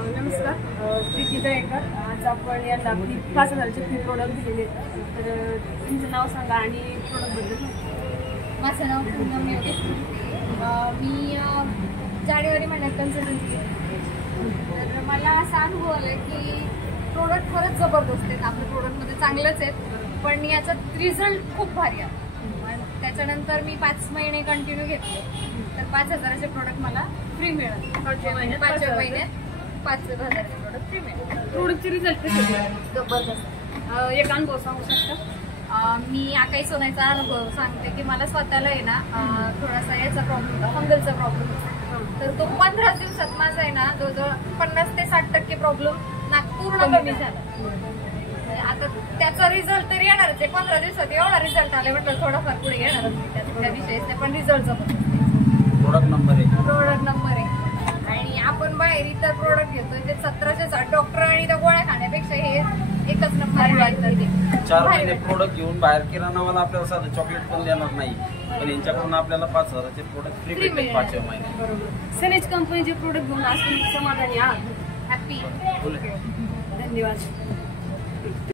नमस्कार, प्रीती दरेकर. आज आपण यांना 5,000चे फ्री प्रोडक्ट दिलेले आहेत. तर तुमचं नाव सांगा आणि प्रोडक्टबद्दल. माझं नाव पूनम योगेश्वरी. मी जानेवारी महिन्यात कन्सल्टन्सी तर मला असा अनुभव आला की प्रोडक्ट खरंच जबरदस्त आहेत. आपल्या प्रोडक्टमध्ये चांगलंच आहेत, पण याचा रिझल्ट खूप भारी आहे. त्याच्यानंतर मी 5 महिने कंटिन्यू घेतले, तर 5,000चे प्रोडक्ट मला फ्री मिळाले. 5व्या महिन्यात 5,000चे प्रोडक्ट फ्री मिळाले. प्रोडक्टचे रिझल्ट कसे जबरदस्त. एक अनुभव सांगू शकता? मी काही सोनायचा अनुभव सांगते की मला स्वतःला आहे ना थोडासा याचा प्रॉब्लेम होता, फंगलचा प्रॉब्लेम होता. तर तो 15 दिवसात माझा आहे ना जवळजवळ 50 ते 60% प्रॉब्लेम पूर्ण कमी झाला. आता त्याचा रिझल्ट तर येणारच आहे. 15 दिवसात एवढा रिझल्ट आला म्हटलं थोडाफार पुढे येणारच नाही त्या विषयीच, पण रिझल्टचा प्रोडक्ट नंबर आहे. आणि आपण बाहेर इतर प्रोडक्ट घेतोय ते 1760 डॉक्टर आणि त्या गोळ्या खाण्यापेक्षा हे एकच नंबर आहे. 4 महिने प्रोडक्ट घेऊन बाहेर किराणावाला आपल्याला साधं चॉकलेट पण देणार नाही, पण यांच्याकडून आपल्याला 5,000चे प्रोडक्ट फ्री भेटतील 5व्या महिन्यात. बरोबर. सनेज कंपनीचे प्रोडक्ट घेऊन आज तुम्ही समाधानी आहात? हॅपी. धन्यवाद.